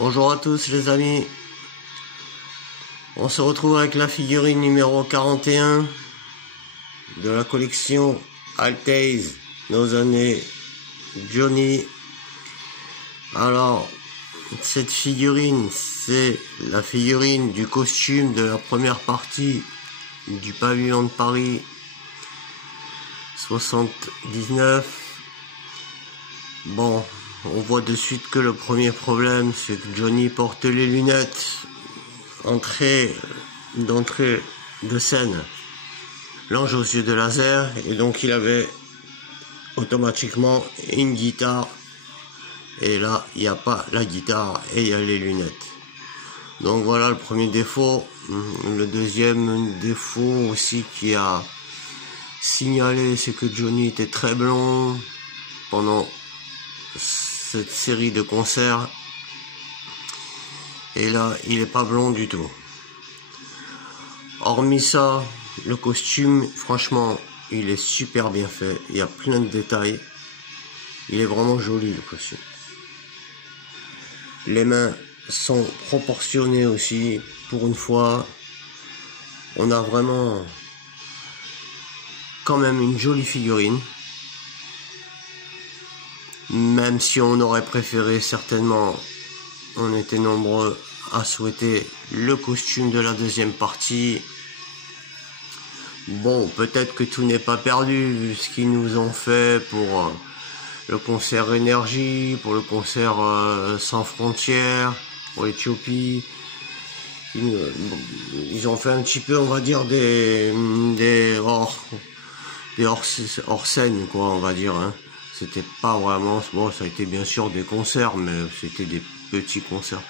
Bonjour à tous les amis, on se retrouve avec la figurine numéro 41 de la collection Altaze, nos années Johnny. Alors, cette figurine, c'est la figurine du costume de la première partie du pavillon de Paris 79. Bon, on voit de suite que le premier problème, c'est que Johnny porte les lunettes d'entrée de scène, l'ange aux yeux de laser, et donc il avait automatiquement une guitare, et là il n'y a pas la guitare et il y a les lunettes. Donc voilà le premier défaut. Le deuxième défaut aussi qui a signalé, c'est que Johnny était très blond pendant cette série de concerts, et là il est pas blond du tout. Hormis ça, le costume, franchement, il est super bien fait, il y a plein de détails, il est vraiment joli le costume. Les mains sont proportionnées aussi, pour une fois. On a vraiment quand même une jolie figurine, même si on aurait préféré, certainement, on était nombreux à souhaiter le costume de la deuxième partie. Bon, peut-être que tout n'est pas perdu vu ce qu'ils nous ont fait pour le concert Énergie, pour le concert Sans Frontières, pour l'Éthiopie. Ils ont fait un petit peu, on va dire, des hors scène, quoi, on va dire, hein. C'était pas vraiment, bon, ça a été bien sûr des concerts, mais c'était des petits concerts.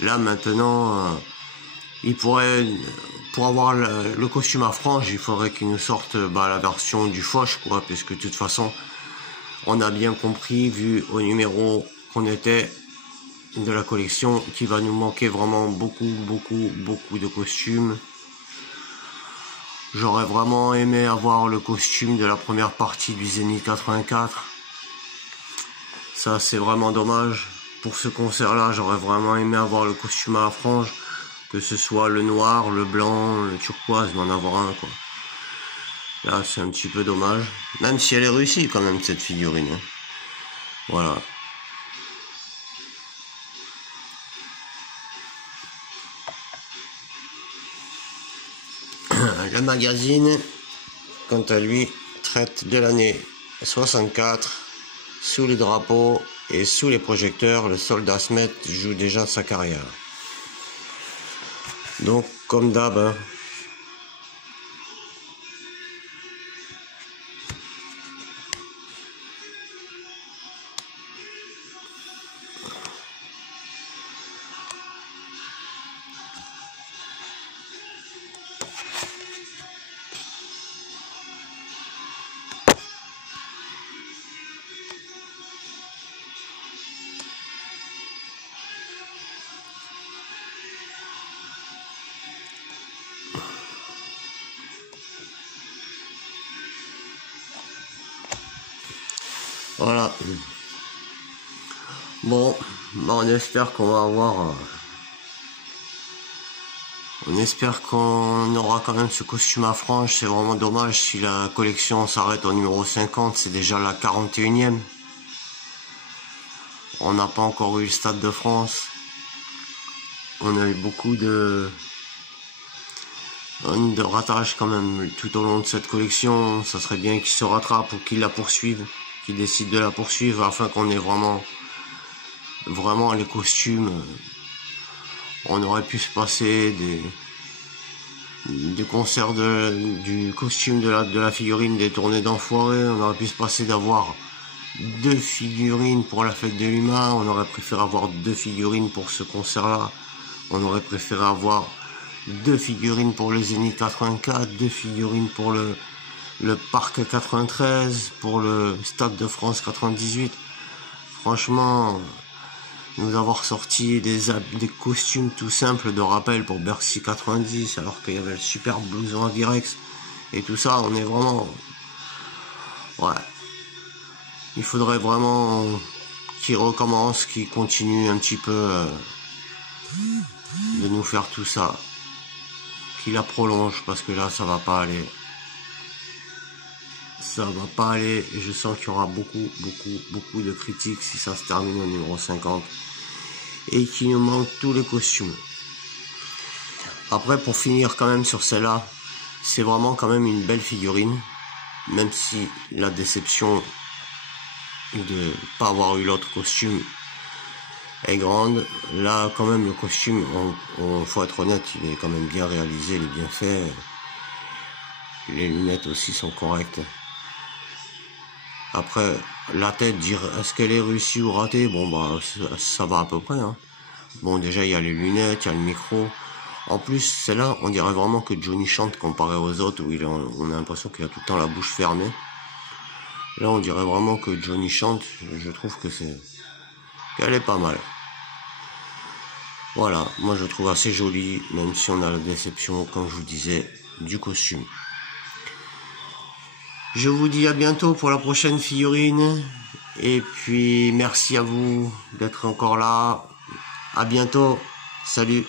Là maintenant, pour avoir le costume à franges, il faudrait qu'ils nous sortent la version du Foch, quoi, puisque de toute façon, on a bien compris, vu au numéro qu'on était de la collection, qu'il va nous manquer vraiment beaucoup de costumes. J'aurais vraiment aimé avoir le costume de la première partie du Zénith 84. Ça, c'est vraiment dommage. Pour ce concert-là, j'aurais vraiment aimé avoir le costume à la frange, que ce soit le noir, le blanc, le turquoise, d'en avoir un, quoi. Là, c'est un petit peu dommage. Même si elle est réussie, quand même, cette figurine, hein. Voilà. Le magazine, quant à lui, traite de l'année 64. Sous les drapeaux et sous les projecteurs, le soldat Smet joue déjà sa carrière. Donc, comme d'hab, hein, voilà. Bon, on espère qu'on va avoir... on espère qu'on aura quand même ce costume à franges. C'est vraiment dommage si la collection s'arrête au numéro 50. C'est déjà la 41e. On n'a pas encore eu le Stade de France. On a eu beaucoup de ratages quand même tout au long de cette collection. Ça serait bien qu'ils se rattrapent ou qu'ils la poursuivent, qu'ils décident de la poursuivre, afin qu'on ait vraiment les costumes. On aurait pu se passer des concerts du costume de la figurine des tournées d'enfoirés. On aurait pu se passer d'avoir 2 figurines pour la fête de l'humain. On aurait préféré avoir 2 figurines pour ce concert-là. On aurait préféré avoir 2 figurines pour le Zénith 84, 2 figurines pour le Parc 93, pour le Stade de France 98. Franchement, nous avoir sorti des costumes tout simples de rappel pour Bercy 90, alors qu'il y avait le super blouson à Virex et tout ça, on est vraiment... Ouais. Il faudrait vraiment qui recommence, qui continue un petit peu de nous faire tout ça, qui la prolonge, parce que là ça va pas aller. Ça va pas aller, et je sens qu'il y aura beaucoup de critiques si ça se termine au numéro 50 et qu'il nous manque tous les costumes. Après, pour finir quand même sur celle-là, c'est vraiment quand même une belle figurine, même si la déception de pas avoir eu l'autre costume est grande. Là quand même le costume, faut être honnête, il est quand même bien réalisé, il est bien fait, les lunettes aussi sont correctes. Après la tête, dire est-ce qu'elle est réussie ou ratée, bon bah ça va à peu près, hein. Bon, déjà il y a les lunettes, il y a le micro. En plus celle-là, on dirait vraiment que Johnny chante comparé aux autres où on a l'impression qu'il a tout le temps la bouche fermée. Là on dirait vraiment que Johnny chante. Je trouve que qu'elle est pas mal. Voilà, moi je trouve assez jolie, même si on a la déception, comme je vous disais, du costume. Je vous dis à bientôt pour la prochaine figurine. Et puis merci à vous d'être encore là. À bientôt. Salut.